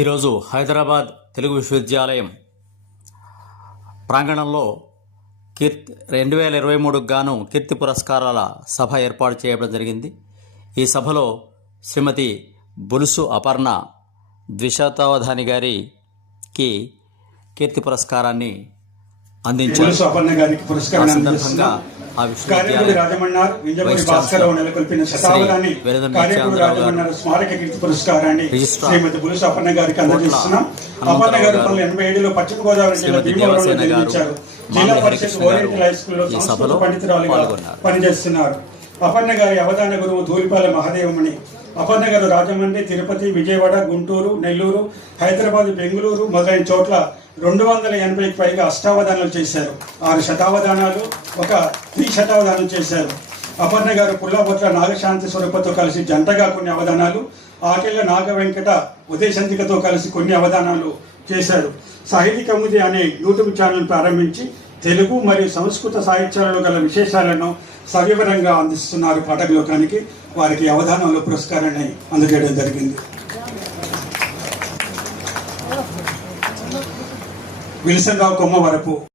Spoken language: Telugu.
ఈరోజు హైదరాబాద్ తెలుగు విశ్వవిద్యాలయం ప్రాంగణంలో కీర్తి రెండు వేల ఇరవై మూడుకు గాను కీర్తి పురస్కారాల సభ ఏర్పాటు చేయడం జరిగింది. ఈ సభలో శ్రీమతి బులుసు అపర్ణ ద్విశతావధాని గారికి కీర్తి పురస్కారాన్ని అందించారు. సందర్భంగా ఆ విశ్వవిద్యాలయం స్మారక కీర్తి పురస్కారాన్ని శ్రీమతి అపర్ణ గారికి అందజేస్తున్నాం. అపర్ణ గారు పంతొమ్మిది ఎనభై ఏడులో పశ్చిమ గోదావరి జిల్లా భీమవరంలో జిల్లా పరిషత్ ఓరియంటల్ హై స్కూల్లో సంస్కృత పండితురాలిగా. పనిచేస్తున్నారు. అపర్ణ గారి అవధాన గురువు ధూళిపాల మహాదేవమణి అపర్ణ గారు రాజమండ్రి తిరుపతి విజయవాడ గుంటూరు నెల్లూరు హైదరాబాద్ బెంగళూరు మొదలైన చోట్ల రెండు వందల ఎనభైకి పైగా అష్టావధానాలు చేశారు. ఆరు శతావధానాలు ఒక త్రీ శతావధానం చేశారు. అపర్ణ గారు పుల్లాపట్ల నాగశాంతి స్వరూపతో కలిసి జంటగా కొన్ని అవధానాలు ఆకెళ్ళ నాగ వెంకట ఉదయశంతికతో కలిసి కొన్ని అవధానాలు చేశారు. సాహితీ కౌముది అనే యూట్యూబ్ ఛానల్ ప్రారంభించి తెలుగు మరియు సంస్కృత సాహిత్యాలలో గల విశేషాలను సవివరంగా అందిస్తున్నారు పాఠకలోకానికి వారికి అవధానంలో పురస్కారాన్ని అందజేయడం జరిగింది. విల్సన్ రావు కొమ్మ వరకు